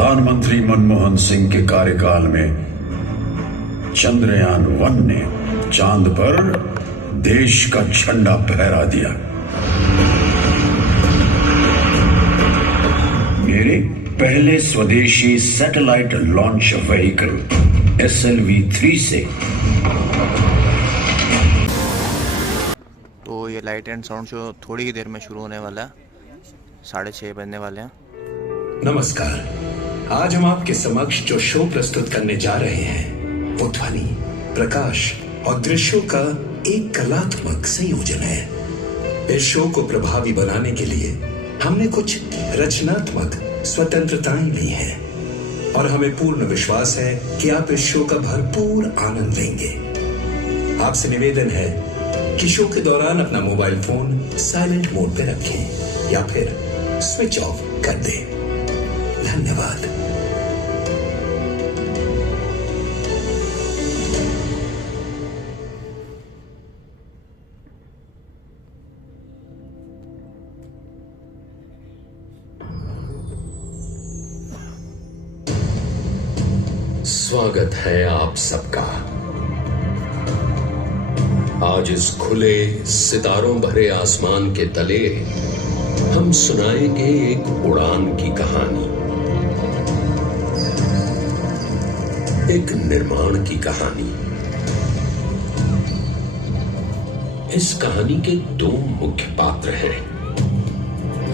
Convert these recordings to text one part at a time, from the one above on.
प्रधानमंत्री मनमोहन सिंह के कार्यकाल में चंद्रयान-1 ने चांद पर देश का झंडा फहरा दिया। मेरे पहले स्वदेशी सैटेलाइट लॉन्च व्हीकल SLV-3 से। तो ये लाइट एंड साउंड शो थोड़ी ही देर में शुरू होने वाला है, 6:30 बजने वाले हैं। नमस्कार। आज हम आपके समक्ष जो शो प्रस्तुत करने जा रहे हैं वो ध्वनि, प्रकाश और दृश्यों का एक कलात्मक संयोजन है। इस शो को प्रभावी बनाने के लिए हमने कुछ रचनात्मक स्वतंत्रताएं ली हैं और हमें पूर्ण विश्वास है कि आप इस शो का भरपूर आनंद लेंगे। आपसे निवेदन है कि शो के दौरान अपना मोबाइल फोन साइलेंट मोड पे रखें या फिर स्विच ऑफ कर दें। धन्यवाद। स्वागत है आप सबका। आज इस खुले सितारों भरे आसमान के तले हम सुनाएंगे एक उड़ान की कहानी, एक निर्माण की कहानी। इस कहानी के दो मुख्य पात्र हैं।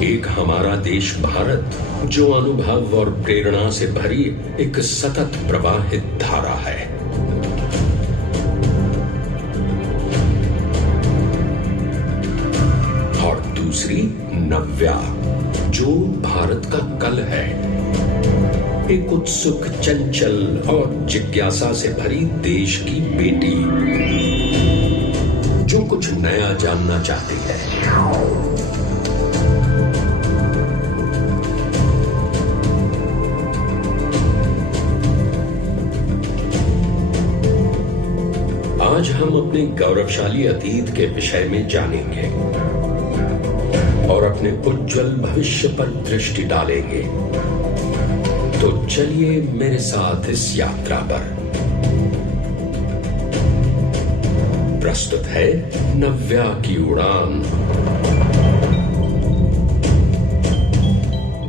एक हमारा देश भारत, जो अनुभव और प्रेरणा से भरी एक सतत प्रवाहित धारा है। और दूसरी नव्या, जो भारत का कल है, एक उत्सुक, चंचल और जिज्ञासा से भरी देश की बेटी, जो कुछ नया जानना चाहती है। आज हम अपने गौरवशाली अतीत के विषय में जानेंगे और अपने उज्जवल भविष्य पर दृष्टि डालेंगे। तो चलिए मेरे साथ इस यात्रा पर। प्रस्तुत है नव्या की उड़ान,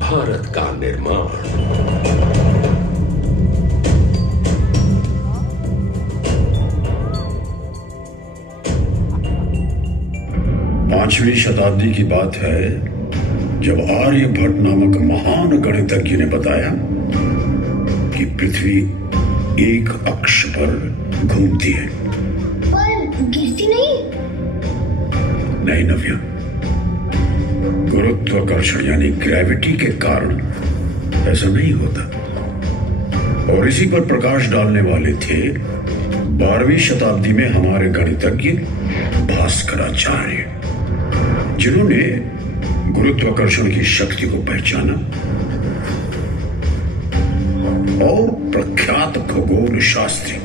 भारत का निर्माण। 5वीं शताब्दी की बात है, जब आर्यभट्ट नामक महान गणितज्ञ ने बताया कि पृथ्वी एक अक्ष पर घूमती है, पर गिरती नहीं। नहीं नव्या, गुरुत्वाकर्षण यानी ग्रेविटी के कारण ऐसा नहीं होता। और इसी पर प्रकाश डालने वाले थे 12वीं शताब्दी में हमारे गणितज्ञ भास्कराचार्य, जिन्होंने गुरुत्वाकर्षण की शक्ति को पहचाना और प्रख्यात खगोल शास्त्री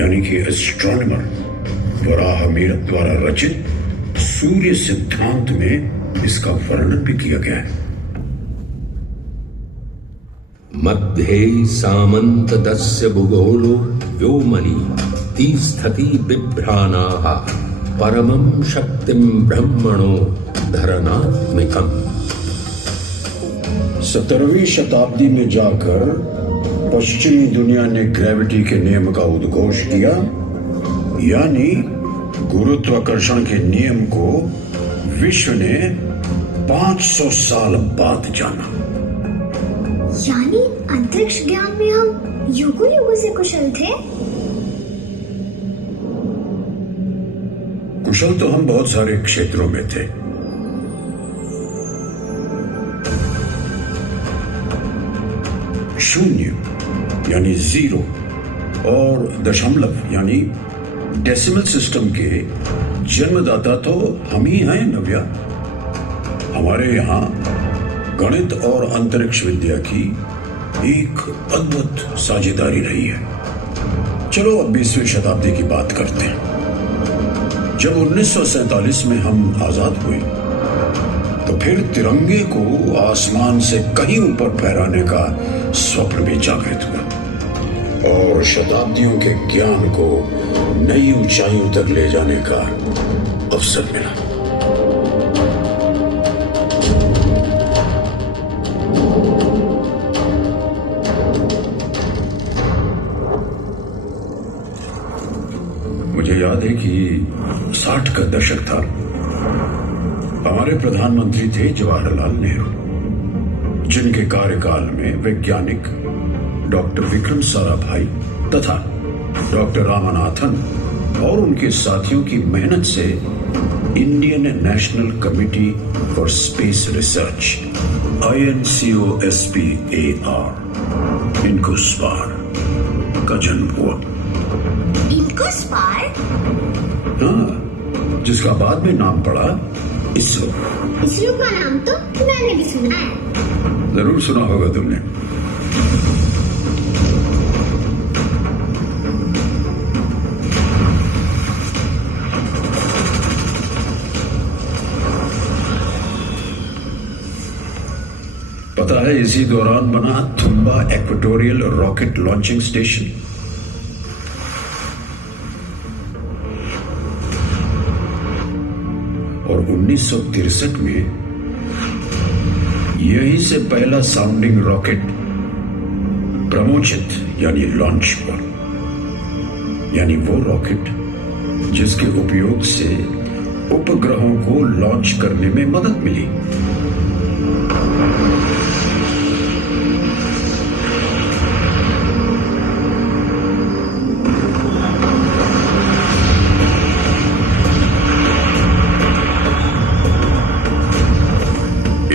यानी कि एस्ट्रोनॉमर वराहमिहिर द्वारा रचित सूर्य सिद्धांत में इसका वर्णन भी किया गया है। मध्ये सामंतदस्य भूगोलो व्योमनि तिष्ठति बिभ्राणाः परमं शक्तिं ब्रह्मणो धरणात्मिकम्। 17वीं शताब्दी में जाकर पश्चिमी दुनिया ने ग्रेविटी के नियम का उद्घोष किया, यानी गुरुत्वाकर्षण के नियम को विश्व ने 500 साल बाद जाना। यानी अंतरिक्ष ज्ञान में हम युगों युगों से कुशल थे। कुशल तो हम बहुत सारे क्षेत्रों में थे। शून्य यानी 0 और दशमलव यानी डेसिमल सिस्टम के जन्मदाता तो हम ही हैं नव्या। हमारे यहाँ गणित और अंतरिक्ष विद्या की एक अद्भुत साझेदारी रही है। चलो अब 20वीं शताब्दी की बात करते हैं। जब 1947 में हम आजाद हुए तो फिर तिरंगे को आसमान से कहीं ऊपर फहराने का स्वप्न में जागृत हुआ और शताब्दियों के ज्ञान को नई ऊंचाइयों तक ले जाने का अवसर मिला। मुझे याद है कि 60 का दशक था। हमारे प्रधानमंत्री थे जवाहरलाल नेहरू, जिनके कार्यकाल में वैज्ञानिक डॉक्टर विक्रम साराभाई तथा डॉक्टर रामनाथन और उनके साथियों की मेहनत से Indian national committee for space research INCOSPAR INCOSPAR का जन्म हुआ। इनकोस्पार? हाँ, जिसका बाद में नाम पड़ा इसरो। इसरो का नाम तो मैंने भी सुना है। जरूर सुना होगा तुमने। पता है इसी दौरान बना Thumba equatorial rocket launching station. और 1963 में यहीं से पहला साउंडिंग रॉकेट प्रमोचित यानी लॉन्च हुआ, यानी वो रॉकेट जिसके उपयोग से उपग्रहों को लॉन्च करने में मदद मिली।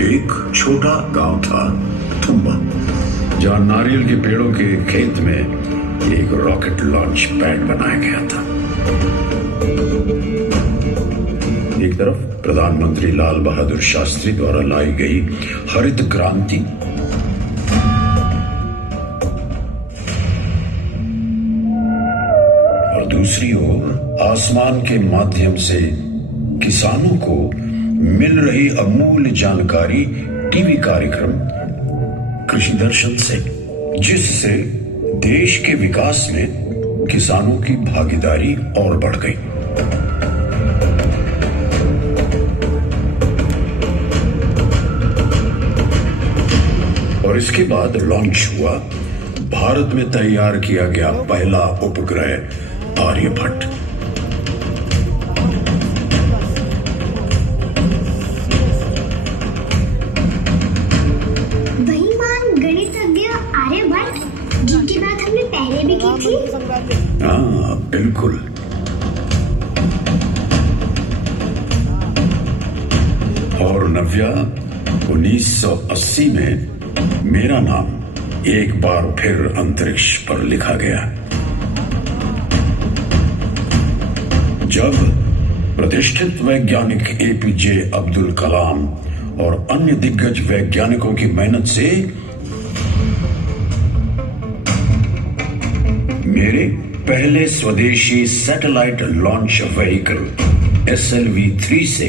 एक छोटा गांव था थुम्बा, जहां नारियल के पेड़ों के खेत में एक रॉकेट लॉन्च पैड बनाया गया था। एक तरफ प्रधानमंत्री लाल बहादुर शास्त्री द्वारा लाई गई हरित क्रांति, और दूसरी ओर आसमान के माध्यम से किसानों को मिल रही अमूल्य जानकारी टीवी कार्यक्रम कृषि दर्शन से, जिससे देश के विकास में किसानों की भागीदारी और बढ़ गई। और इसके बाद लॉन्च हुआ भारत में तैयार किया गया पहला उपग्रह आर्यभट्ट। हाँ बिल्कुल। और नव्या 1980 में मेरा नाम एक बार फिर अंतरिक्ष पर लिखा गया, जब प्रतिष्ठित वैज्ञानिक APJ अब्दुल कलाम और अन्य दिग्गज वैज्ञानिकों की मेहनत से मेरे पहले स्वदेशी सैटेलाइट लॉन्च व्हीकल SLV-3 से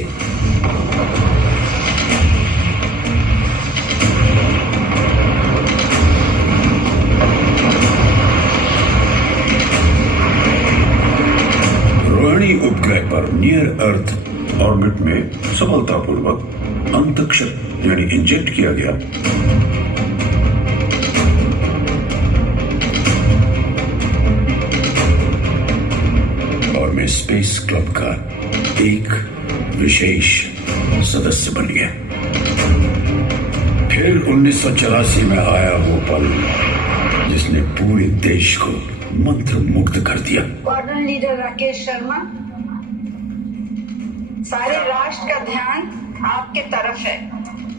रोहिणी उपग्रह पर नियर अर्थ ऑर्बिट में सफलतापूर्वक अंतरिक्ष यानी इंजेक्ट किया गया। मैं स्पेस क्लब का एक विशेष सदस्य बन गया। फिर 1984 में आया वो पल जिसने पूरे देश को मंत्रमुग्ध कर दिया। वार्डन लीडर राकेश शर्मा, सारे राष्ट्र का ध्यान आपके तरफ है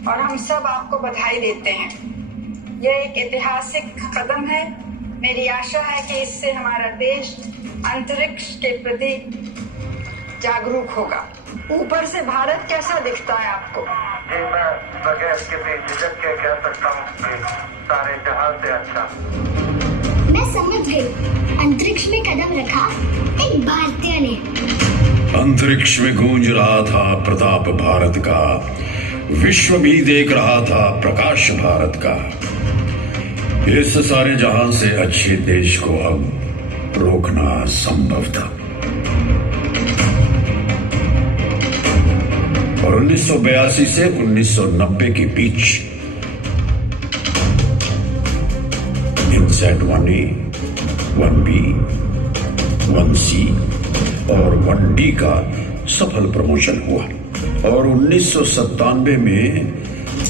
और हम सब आपको बधाई देते हैं। यह एक ऐतिहासिक कदम है। मेरी आशा है कि इससे हमारा देश अंतरिक्ष के प्रति जागरूक होगा। ऊपर से भारत कैसा दिखता है आपको? मैं बगैर किसी झिझक के कह सकता हूँ कि सारे जहां से अच्छा। मैं समझ गई। अंतरिक्ष में कदम रखा एक भारतीय ने। अंतरिक्ष में गूंज रहा था प्रताप भारत का, विश्व भी देख रहा था प्रकाश भारत का। इस सारे जहां से अच्छे देश को अब रोकना संभव था। और 1982 से 1990 के बीच इनसेट 1A, 1B, 1C और 1D का सफल प्रमोशन हुआ। और 1997 में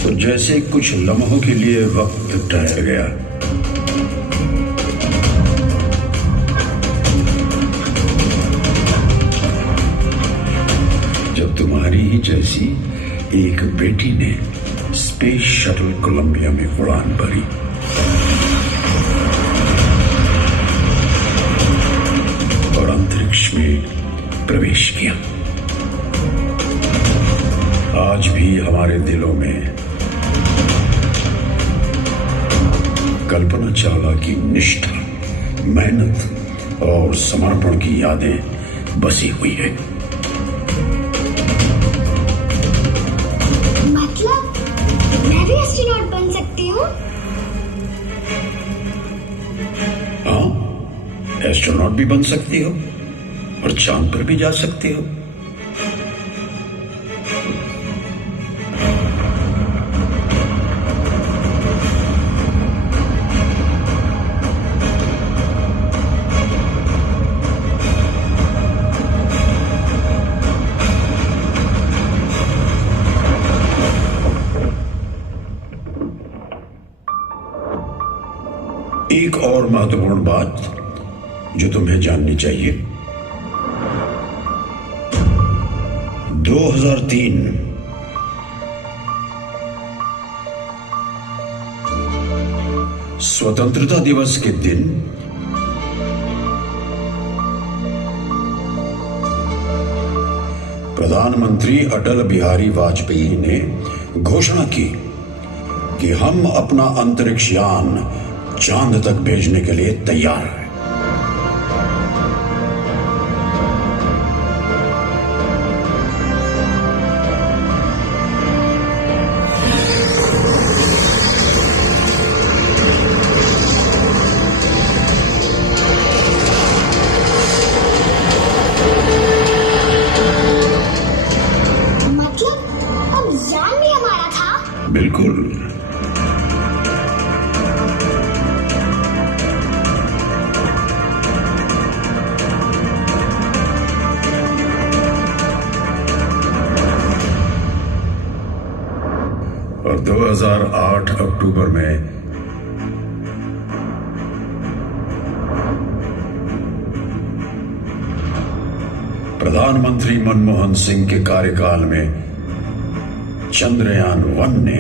तो जैसे कुछ लम्हों के लिए वक्त ठहर गया। जब तुम्हारी ही जैसी एक बेटी ने स्पेस शटल कोलंबिया में उड़ान भरी। और अंतरिक्ष में प्रवेश किया। आज भी हमारे दिलों में कल्पना चावला की निष्ठा, मेहनत और समर्पण की यादें बसी हुई है। मतलब मैं भी एस्ट्रोनॉट बन सकती हूँ? हाँ, एस्ट्रोनॉट भी बन सकती हो और चांद पर भी जा सकती हो। एक और महत्वपूर्ण बात जो तुम्हें जाननी चाहिए, 2003 स्वतंत्रता दिवस के दिन प्रधानमंत्री अटल बिहारी वाजपेयी ने घोषणा की कि हम अपना अंतरिक्ष यान चांद तक भेजने के लिए तैयार है। मतलब अब यान भी हमारा था? बिल्कुल। और 2008 अक्टूबर में प्रधानमंत्री मनमोहन सिंह के कार्यकाल में चंद्रयान 1 ने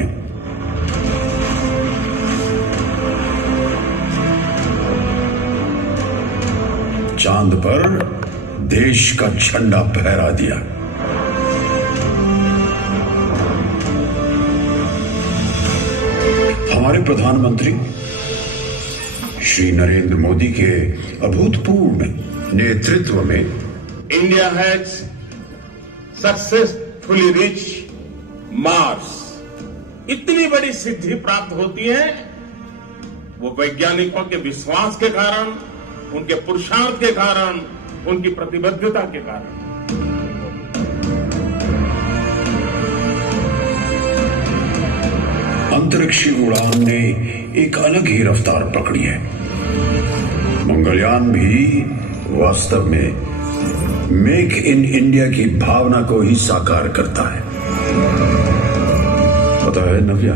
चांद पर देश का झंडा फहरा दिया। हमारे प्रधानमंत्री श्री नरेंद्र मोदी के अभूतपूर्व नेतृत्व में India has successfully reached Mars। इतनी बड़ी सिद्धि प्राप्त होती है वो वैज्ञानिकों के विश्वास के कारण, उनके पुरुषार्थ के कारण, उनकी प्रतिबद्धता के कारण। अंतरिक्षी उड़ान ने एक अलग ही रफ्तार पकड़ी है। मंगलयान भी वास्तव में मेक इन इंडिया की भावना को ही साकार करता है। पता है नव्या,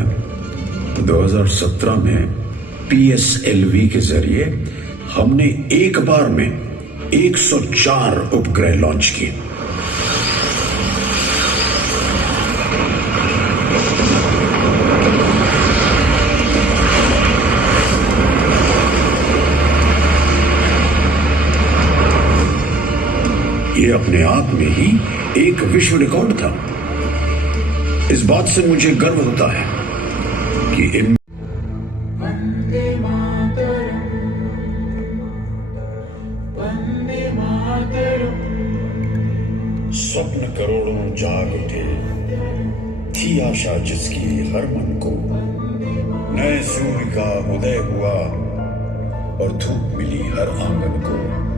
2017 में PSLV के जरिए हमने एक बार में 104 उपग्रह लॉन्च किए। ये अपने आप में ही एक विश्व रिकॉर्ड था। इस बात से मुझे गर्व होता है कि इन स्वप्न करोड़ों जाग उठे, थी आशा जिसकी हर मन को नए सूर्य का उदय हुआ और धूप मिली हर आंगन को।